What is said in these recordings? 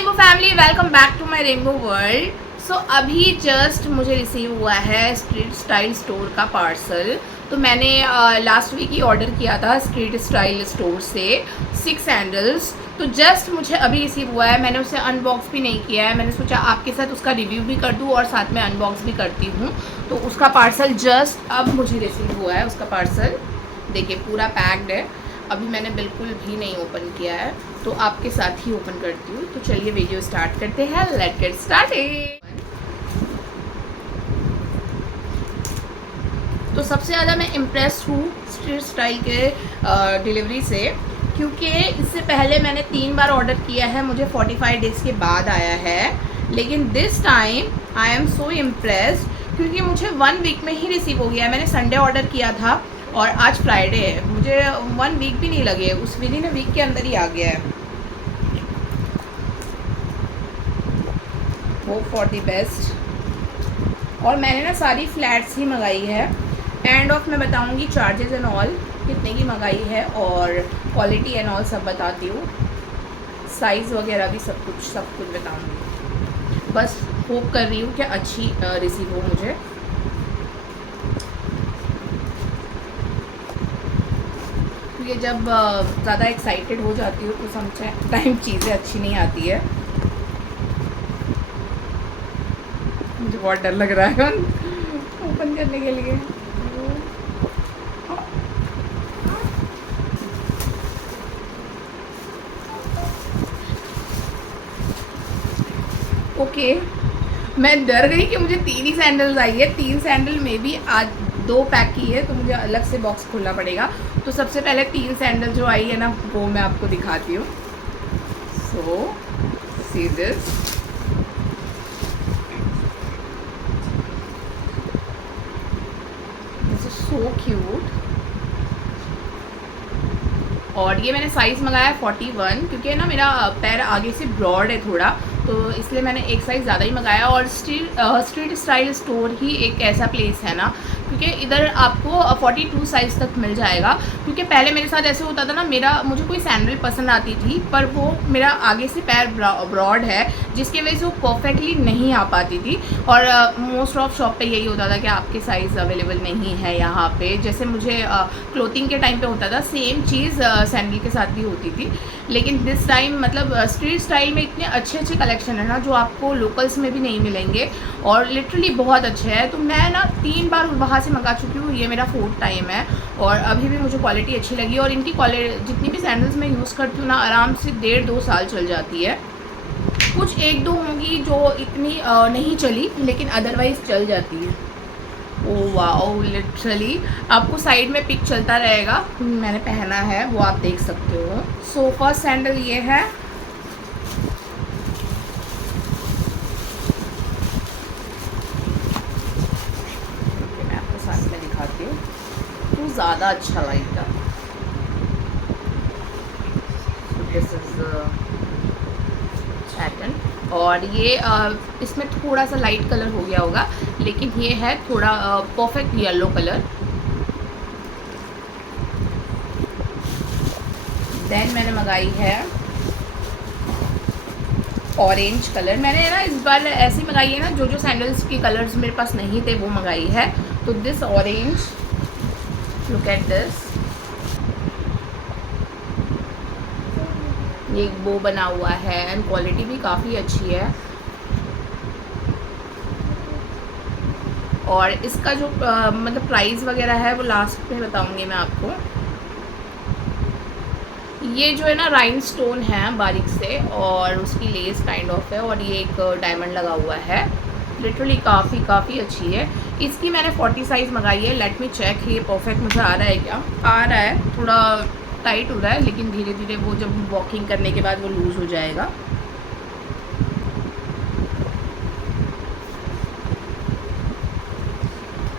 Rainbow family, welcome back to my rainbow world. So अभी just मुझे receive हुआ है स्ट्रीट स्टाइल स्टोर का पार्सल। तो मैंने लास्ट वीक ही ऑर्डर किया था स्ट्रीट स्टाइल स्टोर से 6 सैंडल्स। तो जस्ट मुझे अभी रिसीव हुआ है। मैंने उसे अनबॉक्स भी नहीं किया है। मैंने सोचा आपके साथ उसका रिव्यू भी कर दूँ और साथ में अनबॉक्स भी करती हूँ। तो उसका पार्सल जस्ट अब मुझे रिसीव हुआ है। उसका पार्सल देखिए पूरा पैक्ड है। अभी मैंने बिल्कुल भी नहीं ओपन किया है, तो आपके साथ ही ओपन करती हूँ। तो चलिए वीडियो स्टार्ट करते हैं। Let's get started. तो सबसे ज़्यादा मैं इम्प्रेस हूँ स्ट्रीट स्टाइल के डिलीवरी से, क्योंकि इससे पहले मैंने 3 बार ऑर्डर किया है, मुझे 45 डेज़ के बाद आया है। लेकिन this time I am so impressed, क्योंकि मुझे 1 वीक में ही रिसीव हो गया है। मैंने संडे ऑर्डर किया था और आज फ्राइडे है। मुझे 1 वीक भी नहीं लगे, उस विद इन वीक के अंदर ही आ गया है। Hope for the best. और मैंने ना सारी फ्लैट्स ही मंगाई है। एंड ऑफ मैं बताऊंगी चार्जेस एंड ऑल कितने की मंगाई है, और क्वालिटी एंड ऑल सब बताती हूँ। साइज़ वगैरह भी सब कुछ बताऊंगी। बस होप कर रही हूँ कि अच्छी रिसीव हो मुझे। क्योंकि जब ज़्यादा एक्साइटेड हो जाती हूँ तो समझे टाइम चीज़ें अच्छी नहीं आती है। मुझे बहुत डर लग रहा है ओपन करने के लिए। ओके, मैं डर गई कि मुझे 3 ही सैंडल्स आई है। 3 सैंडल में भी आज 2 पैक की है, तो मुझे अलग से बॉक्स खोलना पड़ेगा। तो सबसे पहले 3 सैंडल जो आई है ना, वो मैं आपको दिखाती हूँ। So see this. This is so cute. और ये मैंने साइज़ मंगाया है 41, क्योंकि ना मेरा पैर आगे से ब्रॉड है थोड़ा, तो इसलिए मैंने एक साइज़ ज़्यादा ही मंगाया। और स्ट्रीट स्टाइल स्टोर ही एक ऐसा प्लेस है ना, क्योंकि इधर आपको 42 साइज़ तक मिल जाएगा। क्योंकि पहले मेरे साथ ऐसे होता था ना, मुझे कोई सैंडल पसंद आती थी, पर वो मेरा आगे से पैर ब्रॉड है, जिसकी वजह से वो परफेक्टली नहीं आ पाती थी। और मोस्ट ऑफ शॉप पे यही होता था कि आपके साइज़ अवेलेबल नहीं है यहाँ पे। जैसे मुझे क्लोथिंग के टाइम पे होता था, सेम चीज़ सैंडल के साथ भी होती थी। लेकिन दिस टाइम मतलब स्ट्रीट स्टाइल में इतने अच्छे अच्छे कलेक्शन है ना, जो आपको लोकल्स में भी नहीं मिलेंगे, और लिटरली बहुत अच्छे हैं। तो मैं ना 3 बार वहाँ से मंगा चुकी हूँ, ये मेरा 4th टाइम है। और अभी भी मुझे क्वालिटी अच्छी लगी, और इनकी क्वालिटी जितनी भी सैंडल्स मैं यूज़ करती हूँ ना, आराम से 1.5-2 साल चल जाती है। कुछ 1-2 होंगी जो इतनी नहीं चली, लेकिन अदरवाइज़ चल जाती है। ओ वाओ, लिटरली आपको साइड में पिक चलता रहेगा। मैंने पहना है वो आप देख सकते हो। सो फर्स्ट सैंडल ये है। मैं आपको साथ में दिखाती हूँ तो ज़्यादा अच्छा लगेगा। This is pattern. और ये इसमें थोड़ा सा लाइट कलर हो गया होगा, लेकिन ये है थोड़ा परफेक्ट येलो कलर। देन मैंने मंगाई है ऑरेंज कलर। मैंने ना इस बार ऐसी मंगाई है ना, जो सैंडल्स के कलर्स मेरे पास नहीं थे वो मंगाई है। तो this orange, look at this. ये एक बो बना हुआ है, एंड क्वालिटी भी काफ़ी अच्छी है। और इसका जो मतलब प्राइस वगैरह है वो लास्ट में बताऊंगी मैं आपको। ये जो है ना राइन स्टोन है बारीक से, और उसकी लेस काइंड ऑफ है, और ये एक डायमंड लगा हुआ है। लिटरली काफ़ी अच्छी है। इसकी मैंने 40 साइज़ मंगाई है। लेट मी चेक ये परफेक्ट मुझे आ रहा है क्या। आ रहा है, थोड़ा टाइट हो रहा है, लेकिन धीरे धीरे वो जब वॉकिंग करने के बाद वो लूज़ हो जाएगा।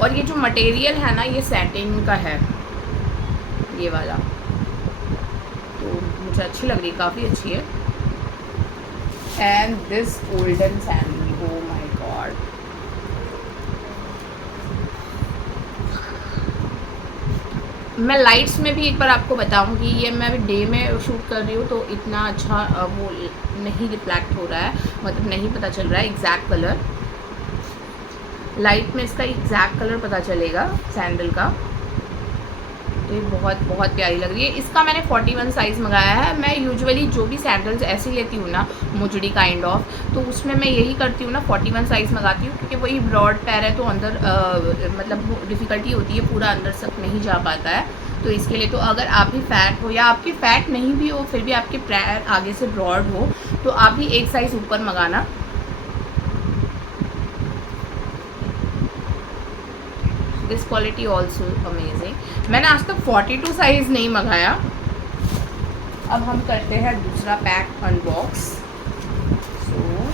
और ये जो मटेरियल है ना, ये सैटिन का है, ये वाला। तो मुझे अच्छी लग रही है, काफ़ी अच्छी है। And this golden sandal, oh my God, मैं लाइट्स में भी एक बार आपको बताऊंगी, ये मैं अभी डे में शूट कर रही हूँ तो इतना अच्छा वो नहीं रिफ्लेक्ट हो रहा है, मतलब नहीं पता चल रहा है एग्जैक्ट कलर। लाइट में इसका एग्जैक्ट कलर पता चलेगा सैंडल का। तो ये बहुत बहुत प्यारी लग रही है। इसका मैंने 41 साइज़ मंगाया है। मैं यूजुअली जो भी सैंडल्स ऐसी लेती हूँ ना, मुजड़ी काइंड ऑफ, तो उसमें मैं यही करती हूँ ना, 41 साइज़ मंगाती हूँ, क्योंकि वही ब्रॉड पैर है तो अंदर मतलब डिफ़िकल्टी होती है, पूरा अंदर तक नहीं जा पाता है। तो इसके लिए तो अगर आप भी फैट हो या आपकी फ़ैट नहीं भी हो, फिर भी आपके पैर आगे से ब्रॉड हो, तो आप भी एक साइज़ ऊपर मंगाना। This quality also amazing. मैंने आज तक 42 साइज़ नहीं मंगाया। अब हम करते हैं दूसरा पैक अनबॉक्स। सो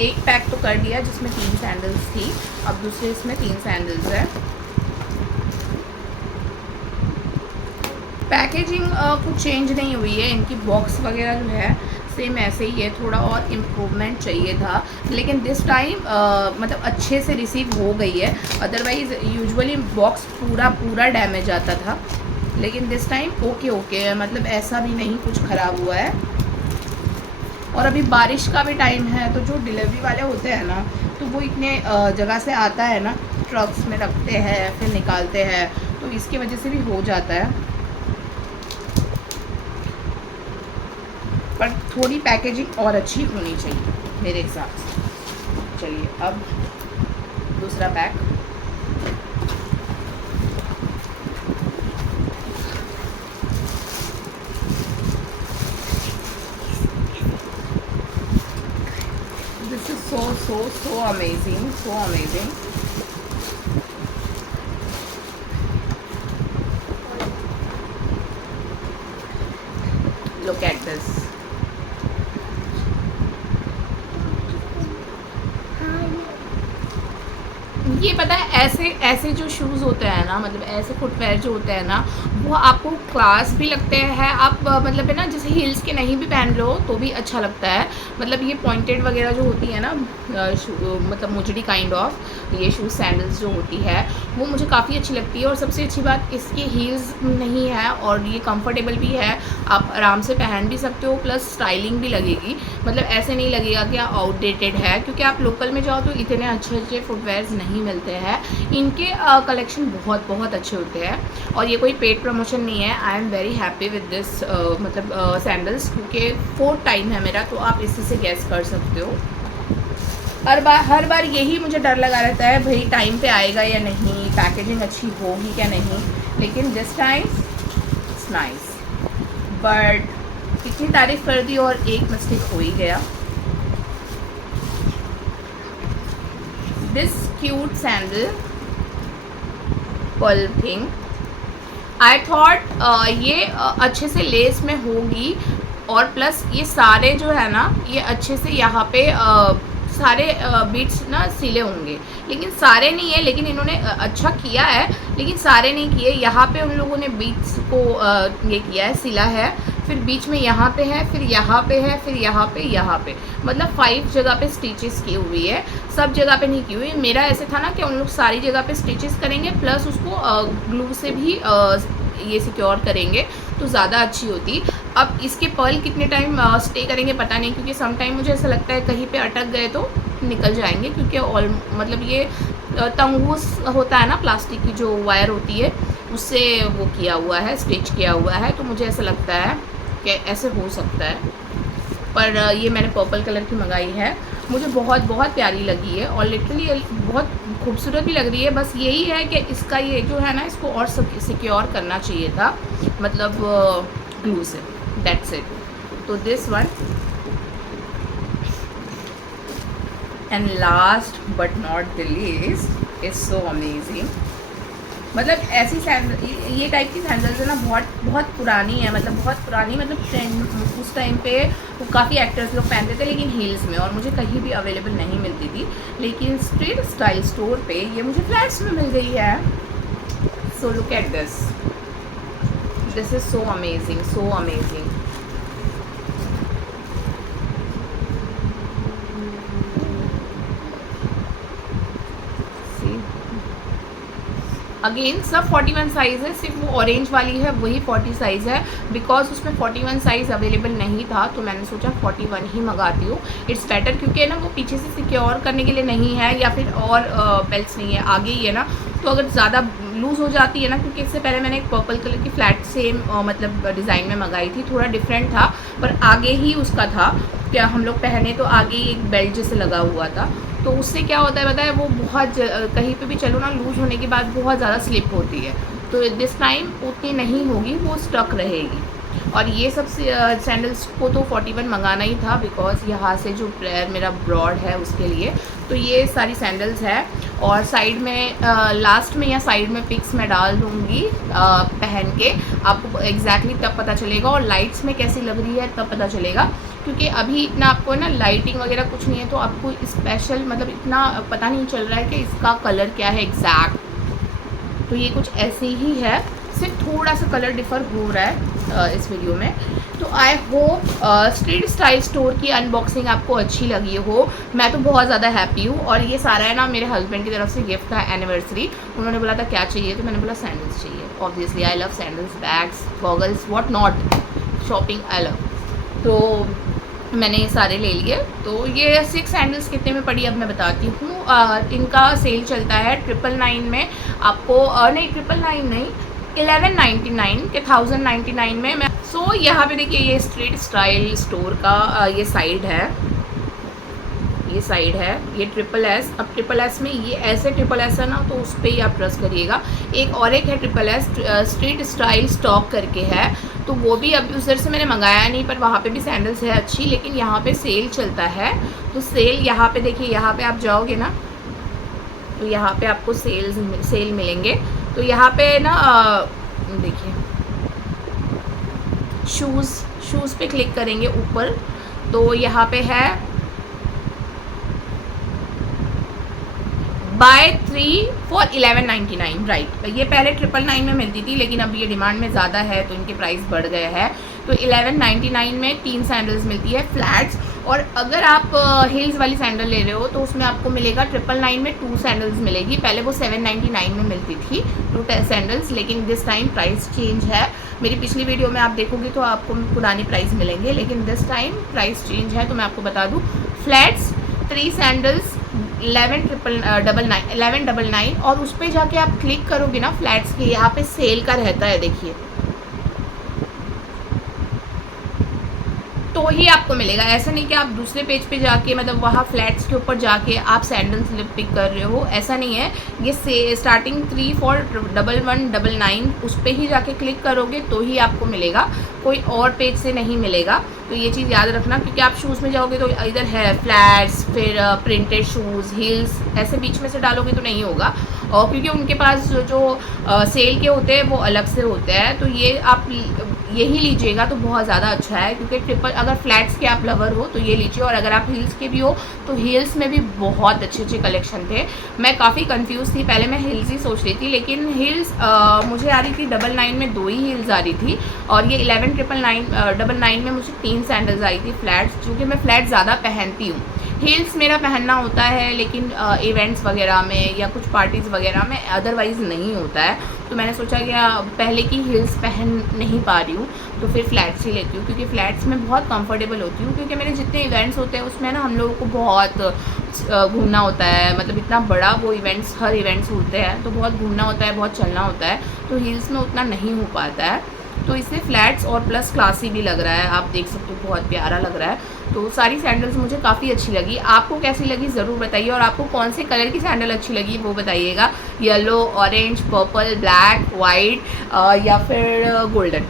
एक पैक तो कर दिया जिसमें 3 सैंडल्स थी, अब दूसरे इसमें 3 सैंडल्स है। पैकेजिंग कुछ चेंज नहीं हुई है, इनकी बॉक्स वगैरह जो है सेम ऐसे ही है, थोड़ा और इम्प्रूवमेंट चाहिए था, लेकिन दिस टाइम मतलब अच्छे से रिसीव हो गई है। अदरवाइज़ यूजुअली बॉक्स पूरा डैमेज आता था, लेकिन दिस टाइम ओके है, मतलब ऐसा भी नहीं कुछ ख़राब हुआ है। और अभी बारिश का भी टाइम है, तो जो डिलीवरी वाले होते हैं ना, तो वो इतने जगह से आता है ना, ट्रक्स में रखते हैं फिर निकालते हैं, तो इसकी वजह से भी हो जाता है। पर थोड़ी पैकेजिंग और अच्छी होनी चाहिए मेरे हिसाब से। चलिए अब दूसरा pack. This is so amazing, so amazing. Look at this. ये पता है ऐसे जो शूज़ होते हैं ना, मतलब ऐसे फुटवेयर जो होते हैं ना, वो आपको क्लास भी लगते हैं। आप मतलब है ना, जैसे हील्स के नहीं भी पहन रहे हो तो भी अच्छा लगता है। मतलब ये पॉइंटेड वगैरह जो होती है ना, मतलब मुजड़ी काइंड ऑफ, ये शूज़ सैंडल्स जो होती है वो मुझे काफ़ी अच्छी लगती है। और सबसे अच्छी बात, इसकी हील्स नहीं है और ये कंफर्टेबल भी है, आप आराम से पहन भी सकते हो, प्लस स्टाइलिंग भी लगेगी। मतलब ऐसे नहीं लगेगा कि आउटडेटेड है, क्योंकि आप लोकल में जाओ तो इतने अच्छे फुटवेयर्स नहीं मिलते हैं। इनके कलेक्शन बहुत अच्छे होते हैं। और ये कोई पेड प्रमोशन नहीं है। I am very happy with this मतलब सैंडल्स, क्योंकि 4th टाइम है मेरा, तो आप इसी से गैस कर सकते हो। हर बार यही मुझे डर लगा रहता है, भाई टाइम पे आएगा या नहीं, पैकेजिंग अच्छी होगी क्या नहीं, लेकिन this time it's nice. But इतनी तारीफ़ कर दी और एक मिस्टेक हो ही गया। This cute sandal pearl thing, I thought ये अच्छे से लेस में होगी, और प्लस ये सारे जो है ना, ये अच्छे से यहाँ पे सारे बीट्स ना सिले होंगे, लेकिन सारे नहीं है। लेकिन इन्होंने अच्छा किया है, लेकिन सारे नहीं किए। यहाँ पे उन लोगों ने बीट्स को ये किया है, सिला है, फिर बीच में यहाँ पे है, फिर यहाँ पे है, फिर यहाँ पे, मतलब 5 जगह पे स्टिचेस की हुई है, सब जगह पे नहीं की हुई। मेरा ऐसे था ना कि उन लोग सारी जगह पे स्टिचेस करेंगे, प्लस उसको ग्लू से भी ये सिक्योर करेंगे तो ज़्यादा अच्छी होती। अब इसके पर्ल कितने टाइम स्टे करेंगे पता नहीं, क्योंकि सम टाइम मुझे ऐसा लगता है कहीं पे अटक गए तो निकल जाएंगे, क्योंकि ऑल मतलब ये तंगूस होता है ना, प्लास्टिक की जो वायर होती है, उससे वो किया हुआ है, स्टिच किया हुआ है, तो मुझे ऐसा लगता है कि ऐसे हो सकता है। पर ये मैंने पर्पल कलर की मंगाई है, मुझे बहुत प्यारी लगी है, और लिटरली बहुत खूबसूरत भी लग रही है। बस यही है कि इसका ये जो है ना, इसको और सिक्योर करना चाहिए था, मतलब ग्लू से, दैट्स इट। तो this one, and last but not the least, is so amazing. मतलब ऐसी सैंडल, ये टाइप की सैंडल्स है ना, बहुत पुरानी है, मतलब बहुत पुरानी, मतलब ट्रेंड उस टाइम पे वो काफ़ी एक्टर्स लोग पहनते थे, लेकिन हील्स में, और मुझे कहीं भी अवेलेबल नहीं मिलती थी। लेकिन स्ट्रीट स्टाइल स्टोर पे ये मुझे फ्लैट्स में मिल गई है। So look at this, this is so amazing, so amazing. Again सब 41 साइज़ है, सिर्फ वो ऑरेंज वाली है वही 40 साइज़ है, बिकॉज उसमें 41 साइज़ अवेलेबल नहीं था तो मैंने सोचा 41 ही मंगाती हूँ, इट्स बेटर, क्योंकि ना वो पीछे से सिक्योर करने के लिए नहीं है या फिर और बेल्ट्स नहीं है, आगे ही है ना, तो अगर ज़्यादा लूज़ हो जाती है ना, क्योंकि इससे पहले मैंने एक पर्पल कलर की फ्लैट सेम मतलब डिज़ाइन में मंगाई थी, थोड़ा डिफरेंट था पर आगे ही उसका था, क्या हम लोग पहने तो आगे ही एक बेल्ट जैसे लगा हुआ था, तो उससे क्या होता है पता है, वो बहुत कहीं पे भी चलो ना, लूज़ होने के बाद बहुत ज़्यादा स्लिप होती है, तो दिस टाइम उतनी नहीं होगी, वो स्टक रहेगी। और ये सब सैंडल्स को तो 41 मंगाना ही था, बिकॉज यहाँ से जो पैर मेरा ब्रॉड है उसके लिए, तो ये सारी सैंडल्स है। और साइड में लास्ट में या साइड में पिक्स मैं डाल दूँगी पहन के, आपको एग्जैक्टली तब पता चलेगा, और लाइट्स में कैसी लग रही है तब पता चलेगा, क्योंकि अभी इतना आपको ना लाइटिंग वगैरह कुछ नहीं है, तो आपको स्पेशल मतलब इतना पता नहीं चल रहा है कि इसका कलर क्या है एग्जैक्ट, तो ये कुछ ऐसे ही है, सिर्फ थोड़ा सा कलर डिफ़र हो रहा है इस वीडियो में। तो I hope street style store की अनबॉक्सिंग आपको अच्छी लगी हो, मैं तो बहुत ज़्यादा हैप्पी हूँ। और ये सारा है ना मेरे हस्बैंड की तरफ से गिफ्ट था एनिवर्सरी, उन्होंने बोला था क्या चाहिए, तो मैंने बोला सैंडल्स चाहिए, obviously I love sandals, bags, goggles, what not, shopping I love, तो मैंने ये सारे ले लिए। तो ये 6 सैंडल्स कितने में पड़ी अब मैं बताती हूँ। इनका सेल चलता है 999 में आपको, नहीं 999 नहीं, 1199 के 1099 में मैं। सो यहाँ पे देखिए ये स्ट्रीट स्टाइल स्टोर का ये साइड है, ये साइड है, ये SSS। अब SSS में ये ऐसे SSS है ना, तो उस पर ही आप ट्रस्ट करिएगा। एक और एक है SSS स्ट्रीट स्टाइल स्टॉक करके है, तो वो भी अभी उधर से मैंने मंगाया नहीं, पर वहाँ पे भी सैंडल्स है अच्छी, लेकिन यहाँ पे सेल चलता है, तो सेल यहाँ पे देखिए, यहाँ पे आप जाओगे ना तो यहाँ पे आपको सेल मिलेंगे। तो यहाँ पे ना देखिए शूज़ पे क्लिक करेंगे ऊपर, तो यहाँ पे है बाय 3 फॉर 1199, राइट। ये पहले 999 में मिलती थी, लेकिन अब ये डिमांड में ज़्यादा है तो इनके प्राइस बढ़ गए हैं, तो 1199 में 3 सैंडल्स मिलती है फ्लैट्स। और अगर आप हिल्स वाली सैंडल ले रहे हो तो उसमें आपको मिलेगा 999 में 2 सैंडल्स मिलेगी, पहले वो 799 में मिलती थी 2 सैंडल्स, लेकिन दिस टाइम प्राइस चेंज है। मेरी पिछली वीडियो में आप देखोगे तो आपको पुरानी प्राइस मिलेंगे, लेकिन दिस टाइम प्राइस चेंज है। तो मैं आपको बता दूँ, फ्लैट्स 3 सैंडल्स 1199, और उस पर जाके आप क्लिक करोगे ना फ्लैट्स के, यहाँ पे सेल का रहता है देखिए, तो ही आपको मिलेगा। ऐसा नहीं कि आप दूसरे पेज पे जाके मतलब वहाँ फ्लैट्स के ऊपर जाके आप सैंडल्स पिक कर रहे हो, ऐसा नहीं है। ये स्टार्टिंग 3 फॉर 1199 उस पर ही जाके क्लिक करोगे तो ही आपको मिलेगा, कोई और पेज से नहीं मिलेगा। तो ये चीज़ याद रखना, क्योंकि आप शूज़ में जाओगे तो इधर है फ्लैट्स, फिर प्रिंटेड शूज़, हील्स, ऐसे बीच में से डालोगे तो नहीं होगा, और क्योंकि उनके पास जो सेल के होते हैं वो अलग से होते हैं। तो ये आप यही लीजिएगा तो बहुत ज़्यादा अच्छा है, क्योंकि अगर फ्लैट्स के आप लवर हो तो ये लीजिए, और अगर आप हील्स के भी हो तो हील्स में भी बहुत अच्छे अच्छे कलेक्शन थे। मैं काफ़ी कंफ्यूज थी, पहले मैं हील्स ही सोच रही थी, लेकिन हील्स मुझे आ रही थी 99 में 2 ही हील्स आ रही थी, और ये 1199 में मुझे 3 सैंडल्स आई थी फ्लैट्स, क्योंकि मैं फ्लैट ज़्यादा पहनती हूँ। हील्स मेरा पहनना होता है, लेकिन इवेंट्स वगैरह में या कुछ पार्टीज़ वगैरह में अदरवाइज़ नहीं होता है, तो मैंने सोचा कि पहले की हील्स पहन नहीं पा रही हूँ तो फिर फ्लैट्स ही लेती हूँ, क्योंकि फ्लैट्स में बहुत कंफर्टेबल होती हूँ, क्योंकि मेरे जितने इवेंट्स होते हैं उसमें ना हम लोगों को बहुत घूमना होता है, मतलब इतना बड़ा वो इवेंट्स, हर इवेंट्स होते हैं तो बहुत घूमना होता है, बहुत चलना होता है, तो हील्स में उतना नहीं हो पाता है। तो इससे फ्लैट्स और प्लस क्लासी भी लग रहा है, आप देख सकते हो बहुत प्यारा लग रहा है। तो सारी सैंडल्स मुझे काफ़ी अच्छी लगी, आपको कैसी लगी ज़रूर बताइए, और आपको कौन से कलर की सैंडल अच्छी लगी वो बताइएगा, yellow, orange, purple, black, white या फिर गोल्डन,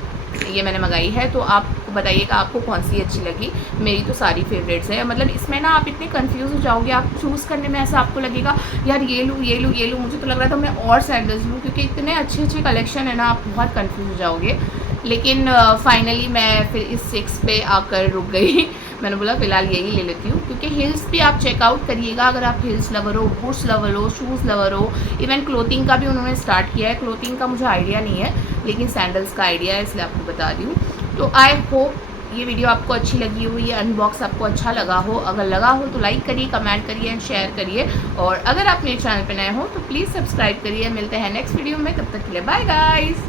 ये मैंने मंगाई है। तो आप बताइएगा आपको कौन सी अच्छी लगी। मेरी तो सारी फेवरेट्स है, मतलब इसमें ना आप इतने कंफ्यूज हो जाओगे, आप चूज़ करने में ऐसा आपको लगेगा यार ये लूँ ये लूँ ये लूँ, मुझे तो लग रहा था मैं और सैंडल्स लूँ, क्योंकि इतने अच्छे अच्छे कलेक्शन है ना, आप बहुत कंफ्यूज हो जाओगे। लेकिन फाइनली मैं फिर इस 6 पे आकर रुक गई मैंने बोला फ़िलहाल यही ले लेती हूँ, क्योंकि हिल्स भी आप चेकआउट करिएगा, अगर आप हिल्स लवर हो, बूट्स लवर हो, शूज़ लवर हो, इवन क्लोथिंग का भी उन्होंने स्टार्ट किया है। क्लोथिंग का मुझे आइडिया नहीं है, लेकिन सैंडल्स का आइडिया है, इसलिए आपको बता रही हूँ। तो आई होप ये वीडियो आपको अच्छी लगी हो, ये अनबॉक्स आपको अच्छा लगा हो, अगर लगा हो तो लाइक करिए, कमेंट करिए एंड शेयर करिए। और अगर आप मेरे चैनल पर नए हो तो प्लीज़ सब्सक्राइब करिए। मिलते हैं नेक्स्ट वीडियो में, तब तक के लिए बाय गाइस।